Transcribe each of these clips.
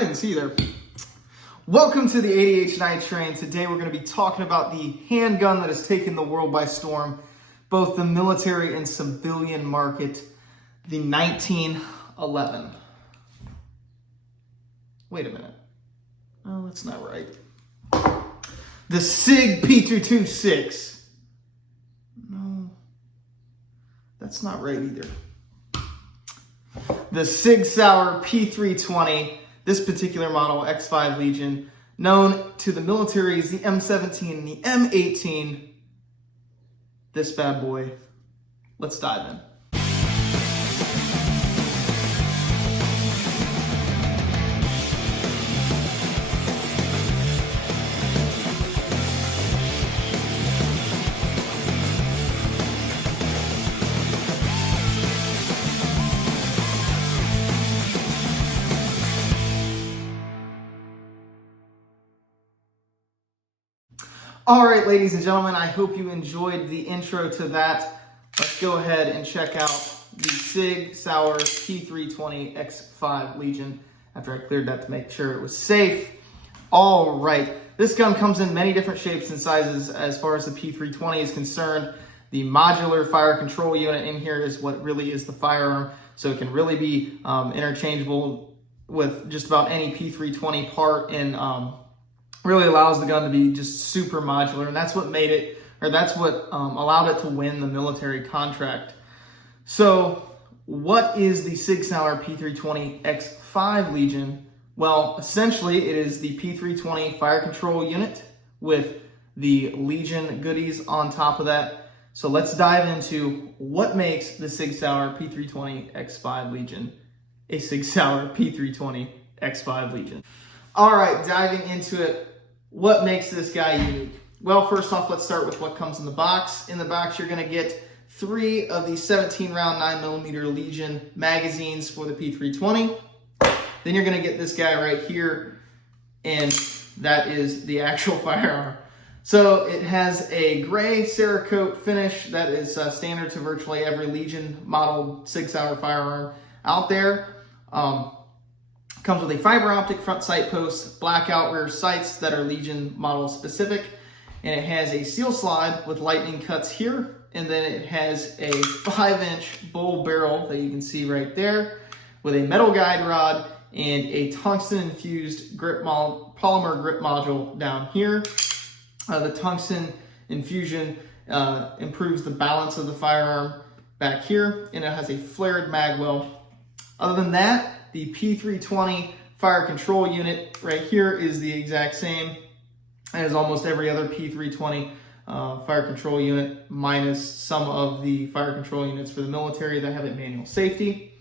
didn't see you there. Welcome to the ADH Night Train. Today we're going to be talking about the handgun that has taken the world by storm, both the military and civilian market, the 1911. Wait a minute. Oh, that's not right. The SIG P320 X5. No, that's not right either. The SIG Sauer P320, this particular model, X5 Legion, known to the military as the M17 and the M18. This bad boy. Let's dive in. All right, ladies and gentlemen, I hope you enjoyed the intro to that. Let's go ahead and check out the SIG Sauer P320 X5 Legion after I cleared that to make sure it was safe. All right, this gun comes in many different shapes and sizes as far as the P320 is concerned. The modular fire control unit in here is what really is the firearm, so it can really be interchangeable with just about any P320 part, and really allows the gun to be just super modular, and that's what made it, or that's what allowed it to win the military contract. So what is the SIG Sauer P320 X5 Legion? Well, essentially it is the P320 fire control unit with the Legion goodies on top of that. So let's dive into what makes the SIG Sauer P320 X5 Legion a SIG Sauer P320 X5 Legion. All right, diving into it. What makes this guy unique? Well, first off, let's start with what comes in the box. In the box, you're going to get 3 of the 17-round 9mm Legion magazines for the P320. Then you're going to get this guy right here, and that is the actual firearm. So it has a gray Cerakote finish that is standard to virtually every Legion model SIG Sauer firearm out there. Comes with a fiber optic front sight post, blackout rear sights that are Legion model specific, and it has a seal slide with lightning cuts here, and then it has a 5-inch bull barrel that you can see right there with a metal guide rod and a tungsten infused polymer grip module down here. The tungsten infusion improves the balance of the firearm back here, and it has a flared mag well. Other than that, the P320 fire control unit right here is the exact same as almost every other P320 fire control unit, minus some of the fire control units for the military that have a manual safety.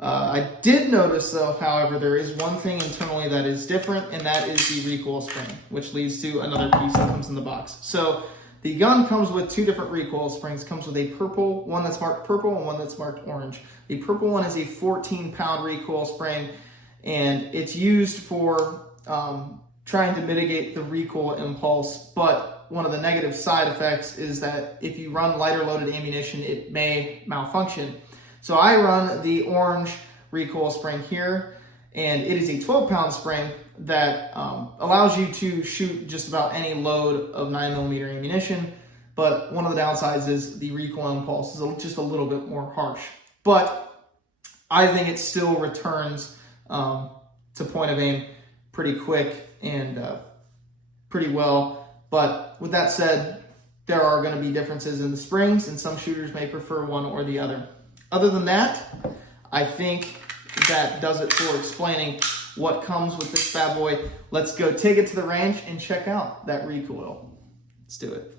I did notice, though, however, there is one thing internally that is different, and that is the recoil spring, which leads to another piece that comes in the box. So the gun comes with 2 different recoil springs. It comes with a purple, one that's marked purple and one that's marked orange. The purple one is a 14-pound recoil spring, and it's used for trying to mitigate the recoil impulse. But one of the negative side effects is that if you run lighter loaded ammunition, it may malfunction. So I run the orange recoil spring here, and it is a 12-pound spring that allows you to shoot just about any load of 9mm ammunition, but one of the downsides is the recoil impulse is just a little bit more harsh. But I think it still returns to point of aim pretty quick and pretty well. But with that said, there are going to be differences in the springs, and some shooters may prefer one or the other. Other than that, I think that does it for explaining what comes with this bad boy. Let's go take it to the range and check out that recoil. Let's do it.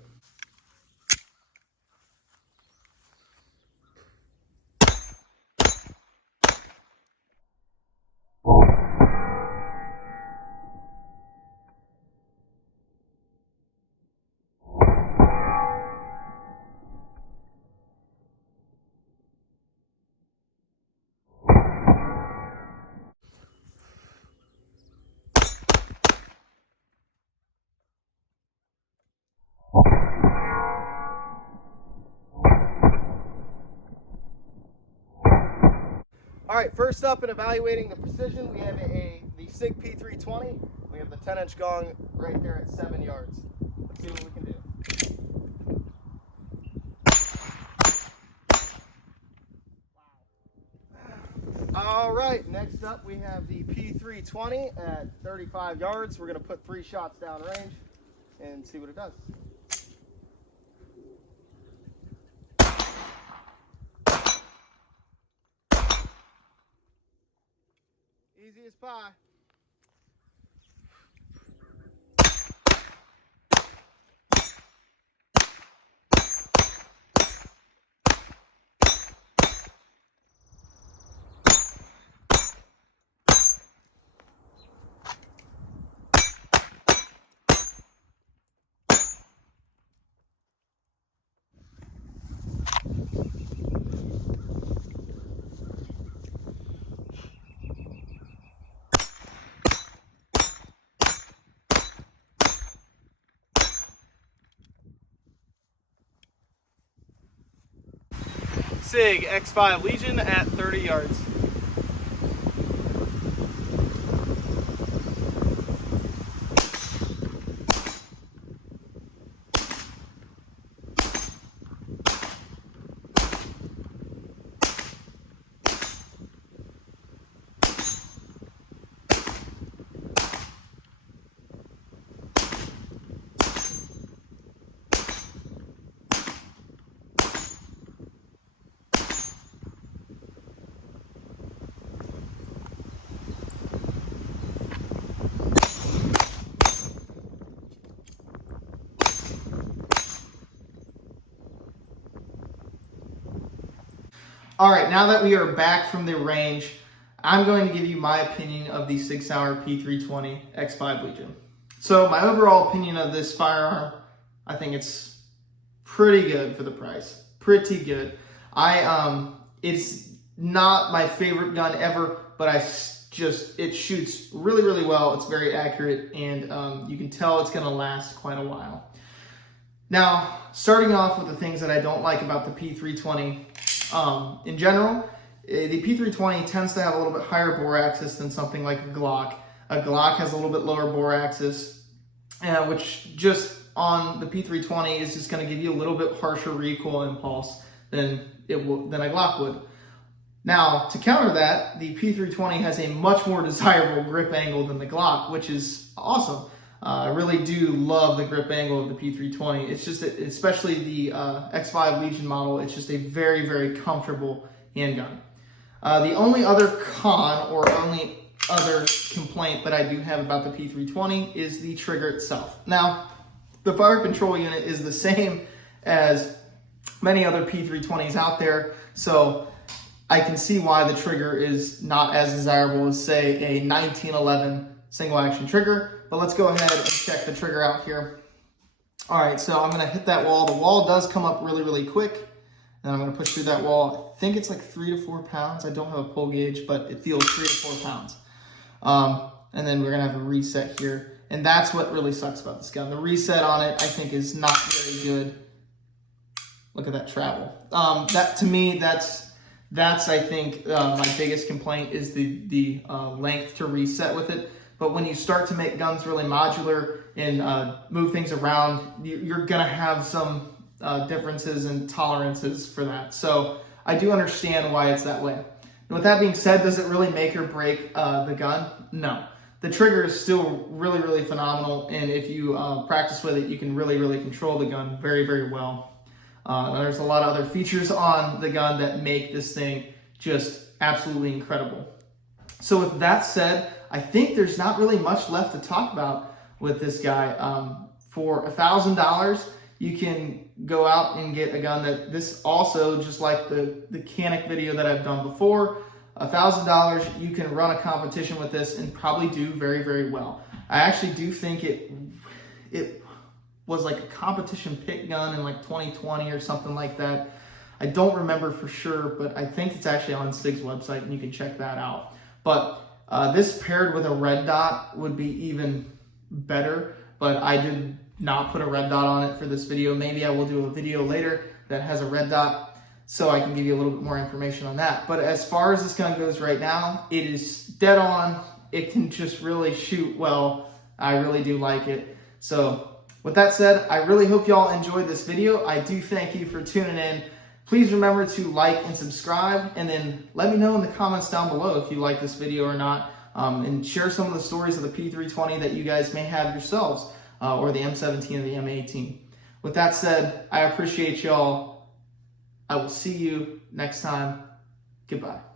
All right, first up in evaluating the precision, we have the the SIG P320. We have the 10-inch gong right there at 7 yards. Let's see what we can do. All right, next up we have the P320 at 35 yards. We're going to put 3 shots down range and see what it does. Easy as pie. SIG X5 Legion at 30 yards. All right, now that we are back from the range, I'm going to give you my opinion of the SIG Sauer P320 X5 Legion. So my overall opinion of this firearm, I think it's pretty good for the price. Pretty good. It's not my favorite gun ever, but it shoots really, really well. It's very accurate, and you can tell it's going to last quite a while. Now, starting off with the things that I don't like about the P320, in general, the P320 tends to have a little bit higher bore axis than something like a Glock. A Glock has a little bit lower bore axis, which just on the P320 is just going to give you a little bit harsher recoil impulse than a Glock would. Now, to counter that, the P320 has a much more desirable grip angle than the Glock, which is awesome. I really do love the grip angle of the P320. It's just, especially the X5 Legion model, it's just a very, very comfortable handgun. The only other con or only other complaint that I do have about the P320 is the trigger itself. Now, the fire control unit is the same as many other P320s out there, so I can see why the trigger is not as desirable as, say, a 1911 single action trigger. But let's go ahead and check the trigger out here. All right, so I'm gonna hit that wall. The wall does come up really, really quick. And I'm gonna push through that wall. I think it's like 3 to 4 pounds. I don't have a pull gauge, but it feels 3 to 4 pounds. And then we're gonna have a reset here. And that's what really sucks about this gun. The reset on it, I think, is not very good. Look at that travel. That to me, that's I think my biggest complaint is the length to reset with it. But when you start to make guns really modular and move things around, you're gonna have some differences and tolerances for that. So I do understand why it's that way. And with that being said, does it really make or break the gun? No. The trigger is still really, really phenomenal. And if you practice with it, you can really, really control the gun very, very well. There's a lot of other features on the gun that make this thing just absolutely incredible. So with that said, I think there's not really much left to talk about with this guy. For $1,000, you can go out and get a gun that this also, just like the Canic video that I've done before, $1,000, you can run a competition with this and probably do very, very well. I actually do think it was like a competition pick gun in like 2020 or something like that. I don't remember for sure, but I think it's actually on SIG's website and you can check that out. But this paired with a red dot would be even better, but I did not put a red dot on it for this video. Maybe I will do a video later that has a red dot so I can give you a little bit more information on that. But as far as this gun goes right now, it is dead on it can just really shoot well. I really do like it. So with that said, I really hope y'all enjoyed this video. I do thank you for tuning in. Please remember to like and subscribe, and then let me know in the comments down below if you like this video or not, and share some of the stories of the P320 that you guys may have yourselves, or the M17 and the M18. With that said, I appreciate y'all. I will see you next time. Goodbye.